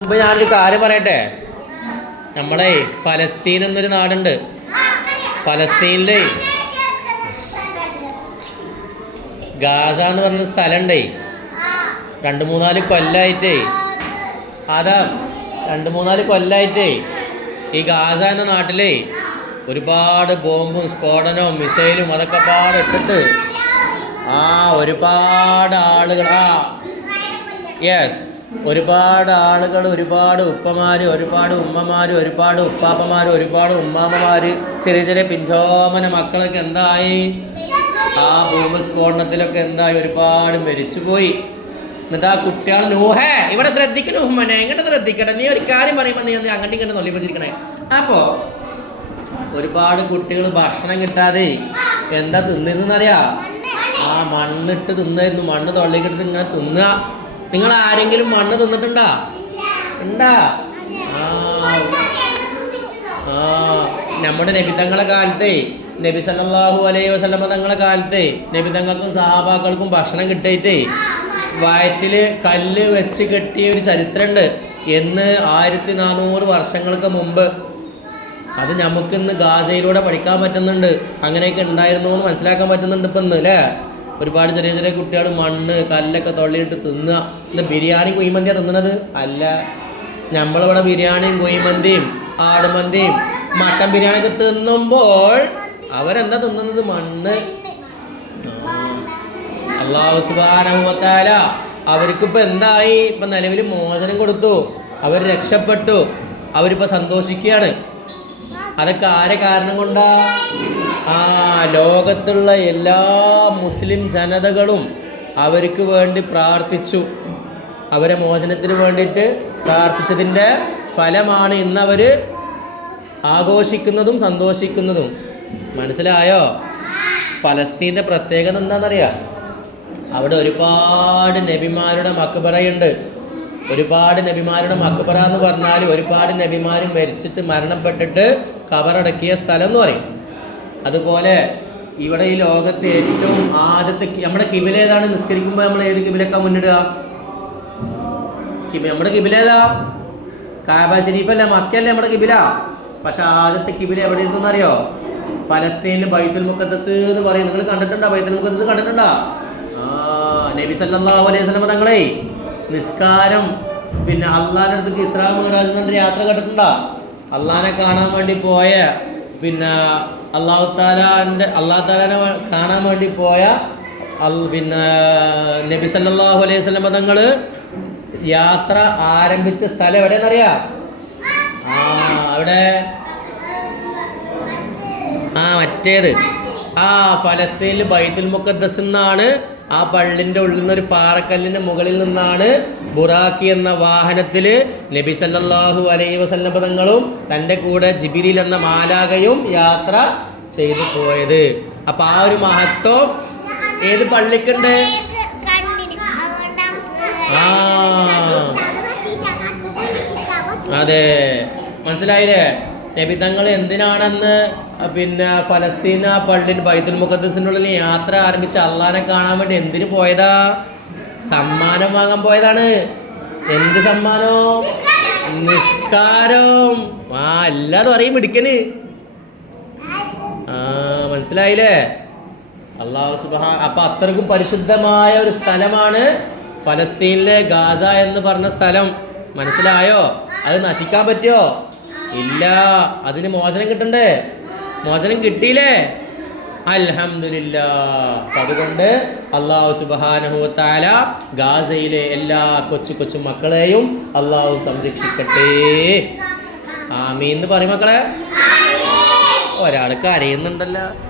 ഇപ്പൊ ഞാനൊരു കാര്യം പറയട്ടെ? നമ്മളെ ഫലസ്തീൻ എന്നൊരു നാടുണ്ട്. ഫലസ്തീനിലെ ഗാസ എന്ന് പറഞ്ഞ സ്ഥലമുണ്ടേ. രണ്ട് മൂന്നാൽ കൊല്ലായിട്ടേ. അതാ രണ്ട് മൂന്നാൽ കൊല്ലായിട്ടേ ഈ ഗാസ എന്ന നാട്ടിലേ ഒരുപാട് ബോംബും സ്ഫോടനവും മിസൈലും അതൊക്കെ പാടെ ഇട്ടിട്ട് ആ ഒരുപാട് ആളുകൾ ആ യെസ് ഒരുപാട് ആളുകൾ ഒരുപാട് ഉപ്പമാർ ഒരുപാട് ഉമ്മമാർ ഒരുപാട് ഉപ്പാപ്പമാർ ഒരുപാട് ഉമ്മാമ്മമാർ ചെറിയ ചെറിയ പിഞ്ചോമന മക്കളൊക്കെ എന്തായി? ആ ഭൂമസ്ഫോടനത്തിലൊക്കെ എന്തായി? ഒരുപാട് മരിച്ചുപോയി. എന്നിട്ട് ആ കുട്ടികൾ നൂഹേ ഇവിടെ ശ്രദ്ധിക്കണം ഉമ്മനെ എങ്ങനെ ശ്രദ്ധിക്കട്ടെ. നീ ഒരു കാര്യം പറയുമ്പോൾ നീ എന്ത് അങ്ങോട്ടും ഇങ്ങോട്ടും നൊല്ലിപ്പിച്ചിരിക്കണേ അപ്പോൾ ഒരുപാട് കുട്ടികൾ ഭക്ഷണം കിട്ടാതെ എന്താ തിന്നിരുന്നറിയാ? ആ മണ്ണിട്ട് തിന്നായിരുന്നു. മണ്ണ് തൊള്ളിക്കിട്ടിട്ട് ഇങ്ങനെ തിന്നുക നിങ്ങൾ ആരെങ്കിലും മണ്ണ് തിന്നിട്ടുണ്ടാ? ഉണ്ടാ? ആ. നമ്മുടെ നബിതങ്ങളെ കാലത്തെ നബി സല്ലാഹു അലൈ വസല്ലമ തങ്ങളെ കാലത്തെ നബിതങ്ങൾക്കും സഹാബാക്കൾക്കും ഭക്ഷണം കിട്ടിയിട്ടേ വയറ്റിൽ കല്ല് വെച്ച് കെട്ടിയ ഒരു ചരിത്രമുണ്ട് എന്ന് ആയിരത്തി നാനൂറ് വർഷങ്ങൾക്ക് മുമ്പ്. അത് നമുക്കിന്ന് ഗാസയിലൂടെ പഠിക്കാൻ പറ്റുന്നുണ്ട്. അങ്ങനെയൊക്കെ ഉണ്ടായിരുന്നു എന്ന് മനസ്സിലാക്കാൻ പറ്റുന്നുണ്ട് ഇപ്പം ഇന്ന് അല്ലേ ഒരുപാട് ചെറിയ ചെറിയ കുട്ടികൾ മണ്ണ് കല്ലൊക്കെ തള്ളിയിട്ട് തിന്നുക. ഇന്ന് ബിരിയാണി കുയ്മന്തിയാണ് തിന്നണത്? അല്ല. നമ്മളിവിടെ ബിരിയാണിയും കുയ്മന്തിയും ആടുമന്തിയും മട്ടൻ ബിരിയാണിയൊക്കെ തിന്നുമ്പോൾ അവരെന്താ തിന്നുന്നത് മണ്ണ്. അള്ളാഹു സുബാനഹുവത്താല അവർക്കിപ്പോൾ എന്തായി? ഇപ്പം നിലവിൽ മോചനം കൊടുത്തു. അവർ രക്ഷപ്പെട്ടു. അവരിപ്പോൾ സന്തോഷിക്കുകയാണ്. അതൊക്കെ ആരെ കാരണം കൊണ്ടാ? ആ ലോകത്തുള്ള എല്ലാ മുസ്ലിം ജനതകളും അവർക്ക് വേണ്ടി പ്രാർത്ഥിച്ചു. അവരെ മോചനത്തിന് വേണ്ടിയിട്ട് പ്രാർത്ഥിച്ചതിന്റെ ഫലമാണ് ഇന്നവർ ആഘോഷിക്കുന്നതും സന്തോഷിക്കുന്നതും. മനസ്സിലായോ? ഫലസ്തീന്റെ പ്രത്യേകത എന്താണെന്നറിയാം? അവിടെ ഒരുപാട് നബിമാരുടെ മക്ബറയുണ്ട്. ഒരുപാട് നബിമാരുടെ മക്ബറ എന്ന് പറഞ്ഞാൽ ഒരുപാട് നബിമാർ മരിച്ചിട്ട് മരണപ്പെട്ടിട്ട് കബറടക്കിയ സ്ഥലം എന്ന് പറയും. അതുപോലെ ഇവിടെ ഈ ലോകത്ത് ഏറ്റവും ആദ്യത്തെ നമ്മുടെ കിബില ഏതാണ്? നിസ്കരിക്കുമ്പോൾ നമ്മൾ ഏത് കിബിലൊക്കെ മുന്നിടുക? നമ്മുടെ കിബില ഏതാ? കാബ ഷരീഫല്ല? മക്കല്ലേ നമ്മുടെ കിബില? പക്ഷെ ആദ്യത്തെ കിബില എവിടെ ഇരുന്നു അറിയോ ഫലസ്തീനിൽ ബൈത്തുൽ മുഖദ്ദസ് എന്ന് പറയും. നിങ്ങൾ കണ്ടിട്ടുണ്ടോ? ബൈത്തുൽ മുഖദ്ദസ് കണ്ടിട്ടുണ്ടോ? ആ നബി സല്ലല്ലാഹു അലൈഹി വസല്ലം തങ്ങളെ നിസ്കാരം. പിന്നെ അള്ളാഹിന്റെ അടുത്തേക്ക് ഇസ്ലാം എന്നൊരു യാത്ര കേട്ടിട്ടുണ്ടാ? അള്ളാഹിനെ കാണാൻ വേണ്ടി പോയ പിന്നെ അള്ളാഹു താലാന്റെ അള്ളാഹു താലാനെ കാണാൻ വേണ്ടി പോയ പിന്നെ നബി സല്ലാഹു അലൈഹി സ്വലം തങ്ങൾ യാത്ര ആരംഭിച്ച സ്ഥലം എവിടെയെന്നറിയാ? ആ അവിടെ ആ മറ്റേത്. ആ ഫലസ്തീനിൽ ബൈത്തുൽ മുക്കദ്ദസ് എന്നാണ് ആ പള്ളിന്റെ ഉള്ളിൽ നിന്ന് ഒരു പാറക്കല്ലിന്റെ മുകളിൽ നിന്നാണ് ബുറാക്കി എന്ന വാഹനത്തിൽ നബി സല്ലാഹു അലൈ വസന്നപദങ്ങളും തന്റെ കൂടെ ജിബിരിൽ എന്ന മാലാകയും യാത്ര ചെയ്തു പോയത്. അപ്പം ആ ഒരു മഹത്വം ഏത് പള്ളിക്കുണ്ട്? ആ. അതെ. മനസ്സിലായില്ലേ? നബി തങ്ങൾ എന്തിനാണെന്ന് പിന്നെ ഫലസ്തീൻ ആ പള്ളിയിൽ ബൈത്തുൽ ഉള്ളിൽ യാത്ര ആരംഭിച്ച് അള്ളാനെ കാണാൻ വേണ്ടി എന്തിനു പോയതാ? സമ്മാനം വാങ്ങാൻ പോയതാണ്. എന്ത് സമ്മാനോ? നിസ്കാരം. ആ എല്ലാതും അറിയും മിടിക്കന്. ആ മനസ്സിലായില്ലേ? അള്ളാഹു സുബാ അപ്പൊ അത്രക്കും പരിശുദ്ധമായ ഒരു സ്ഥലമാണ് ഫലസ്തീനിലെ ഗാസ എന്ന് പറഞ്ഞ സ്ഥലം. മനസ്സിലായോ? അത് നശിക്കാൻ പറ്റുമോ? ഇല്ല. അതിന് മോചനം കിട്ടണ്ടേ? മോചനം കിട്ടിയില്ലേ? അൽഹമില്ല അതുകൊണ്ട് അള്ളാഹു സുബാനഹുത്താല ഗാസയിലെ എല്ലാ കൊച്ചു കൊച്ചു മക്കളെയും അള്ളാഹു സംരക്ഷിക്കട്ടെ. ആമീന്ന് പറയും മക്കളെ. ഒരാൾ കരയുന്നുണ്ടല്ലോ